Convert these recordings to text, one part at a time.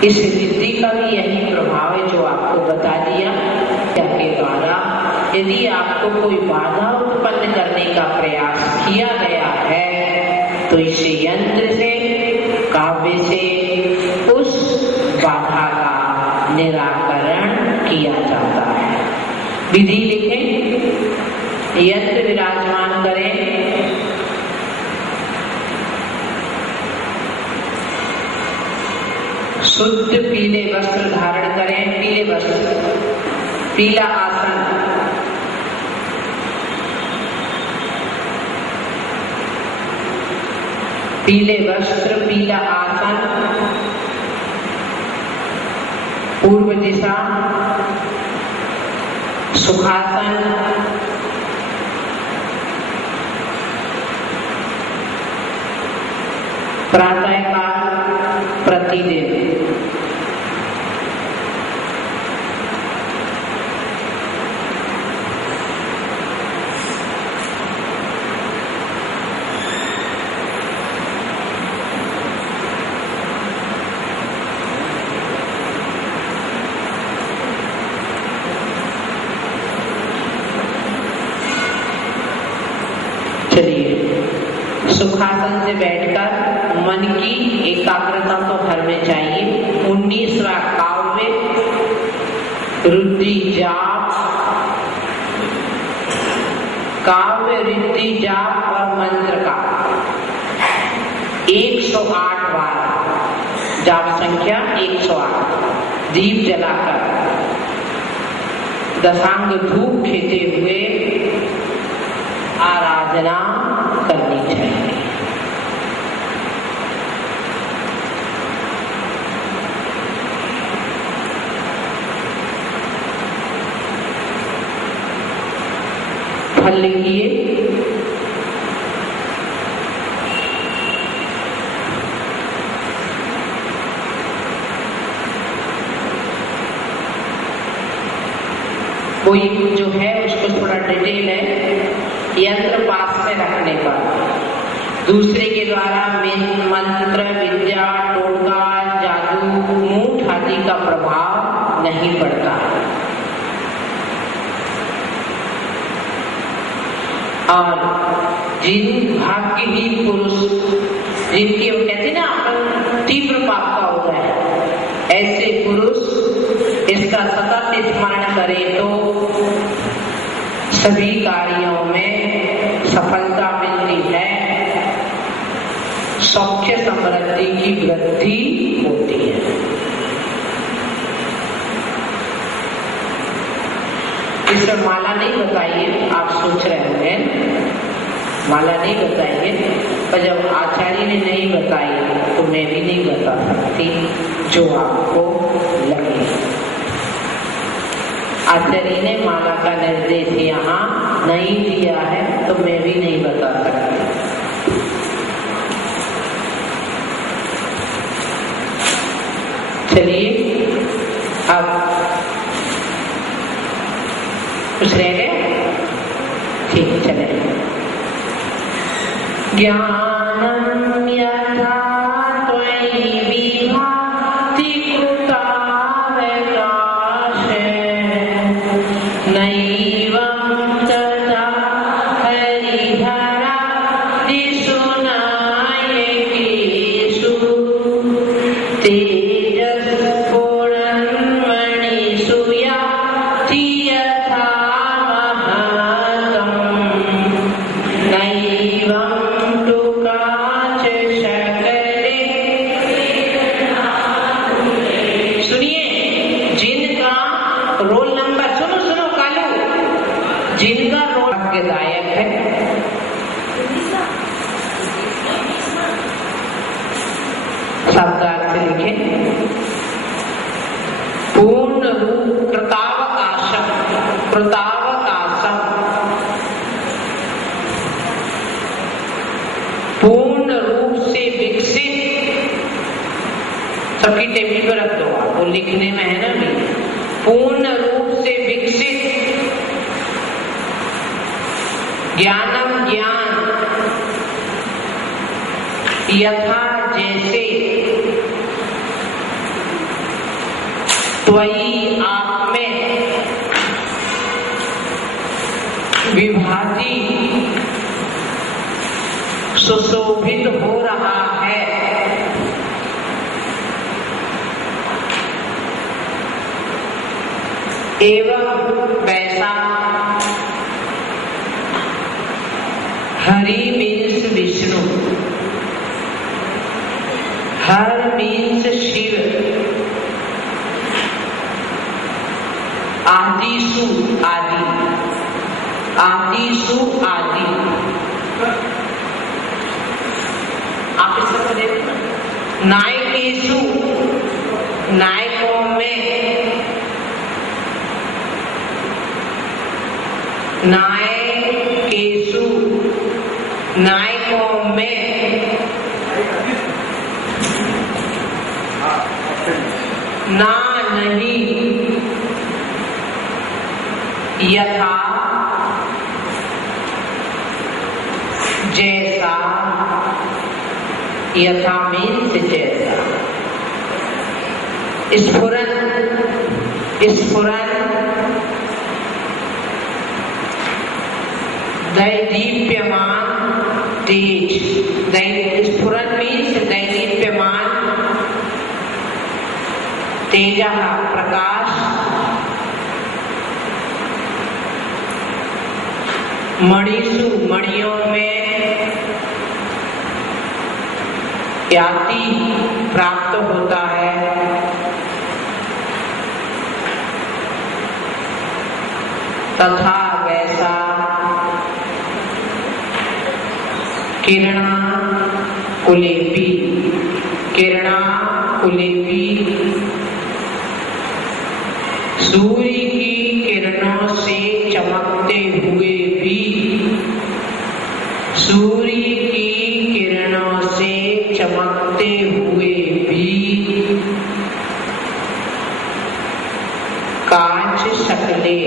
इस रिद्धि का भी यही प्रभाव है जो आपको बता दिया। के द्वारा यदि आपको कोई बाधा उत्पन्न करने का प्रयास किया गया है तो इस यंत्र से, काव्य से उस बाधा का निराकरण किया जाता है। विधि लिखें, यंत्र विराजमान करें, शुद्ध पीले वस्त्र धारण करें, पीले वस्त्र, पीला आसन, पीले वस्त्र, पीला आसन, पूर्व दिशा, सुखासन, प्रातःकाल, प्रतिदिन। सुखासन से बैठकर मन की एकाग्रता तो हर में चाहिए। 19वां काव्य रुद्धि जाप, काव्य रुद्धि जाप और मंत्र का 108 बार जाप संख्या 108, दीप जलाकर दशांग धूप खेते हुए आराधना करनी चाहिए। फल लिखिए, कोई जो है उसको थोड़ा डिटेल है। यंत्र पास में रखने पर दूसरे के द्वारा मंत्र, विद्या, टोटका, जादू, मूठ आदि का प्रभाव नहीं पड़ता। और जिन भाग्यहीन पुरुष, जिनके वो कहते ना अपन तीव्र पाप का होता है, ऐसे पुरुष इसका सतत स्मरण करें तो सभी कार्यों में सफलता मिलती है, सौख्य समृद्धि की वृद्धि होती है। इसमें माला नहीं बताइए, आप सोच रहे होंगे माला नहीं बताइए, पर जब आचार्य ने नहीं बताई तो मैं भी नहीं बता सकती, जो आपको लगे। आचार्य ने माला का निर्देश यहाँ नहीं दिया है तो मैं भी नहीं बता सकती। चलिए अब कुछ रह गए, ठीक चले। ज्ञानम यथा त्वयि विभाति कृतावकाशे नैवं तथा हरिहरादिषु नायकेषु तेजस्फुरन्मणिषु याति यथा महतम् नैवं रोल नंबर सुनो कालू, जिनका रोल भाग्यदायक है, शब्दार्थ लिखे। पूर्ण रूप कृतावकाशम, कृतावकाशम, पूर्ण रूप से विकसित। सबकी टेबल पर रख दो, आपको लिखने में है ना भी। पूर्ण रूप से विकसित ज्ञानम, ज्ञान यथा जैसे त्वयि आप में विभाति सुशोभित हो रहा है, एवं वैसा हरि मीन्स विष्णु, हर मीन्स शिव, आदिशु आदि, आदिशु आदि। आप इसको देखो, नायकेशु नायकों में, नायकेशु नायकों में, ना नहीं, यथा जैसा, यथा मीन्स जैसा, स्फुरन, स्फुरन दैदीप्यमान तेज, स्फुरन मीन्स दैदीप्यमान, तेजः प्रकाश, मणिषु मणियों में, याति प्राप्त होता है, तथा वैसा किरणा कुलेपी, किरणा कुलेपी सूर्य की किरणों से चमकते हुए भी, सूर्य की किरणों से चमकते हुए भी कांच शक्ले,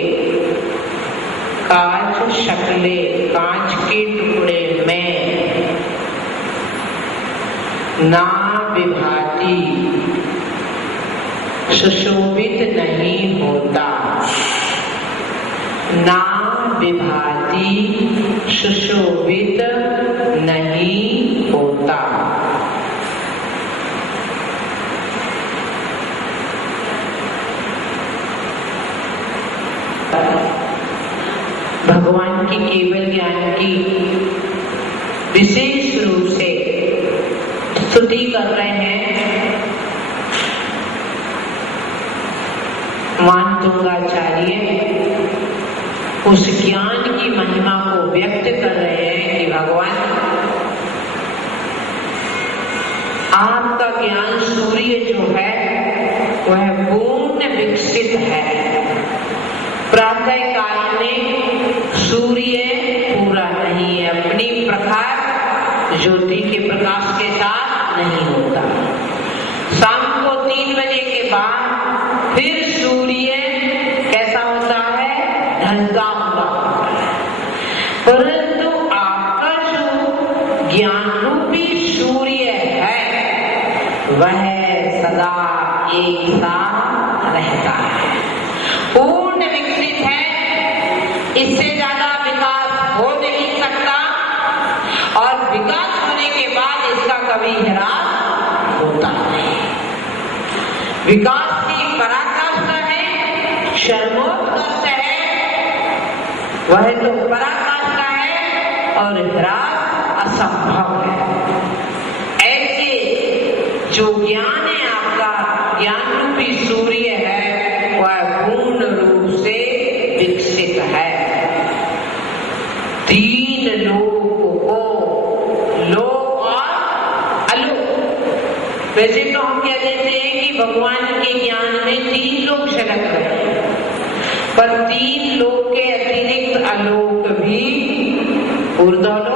कांच शक्ले, कांच के टुकड़े में ना विभाती सुशोभित नहीं होता, ना विभाती सुशोभित नहीं होता। भगवान की केवल ज्ञान की विशेष रूप से स्तुति कर रहे हैं मानतुंगाचार्य, उस ज्ञान की महिमा को व्यक्त कर रहे हैं कि भगवान आपका ज्ञान सूर्य जो है वह पूर्ण विकसित है। प्रातः काल में सूर्य पूरा नहीं है, अपनी प्रखर ज्योति के प्रकाश के साथ नहीं होता। शाम को 3 बजे के बाद फिर सूर्य कैसा होता है, ढलता हुआ। परंतु आपका जो ज्ञान रूपी सूर्य है वह सदा एक साथ रहता है, पूर्ण विकसित है, इससे ज्यादा विकास हो नहीं सकता और विकास होने के बाद इसका कभी ह्रास होता नहीं। विकास की पराकाष्ठा है, शर्मोत्कर्ष है, वह तो पराकाष्ठा है और ह्रास असंभव है। ऐसे जो ज्ञान है, आपका ज्ञान रूपी सूर्य है, वह पूर्ण रूप वैसे तो हम कह देते हैं कि भगवान के ज्ञान में 3 लोक झलक रहे हैं, पर 3 लोक के अतिरिक्त आलोक भी ऊर्ध्वलोक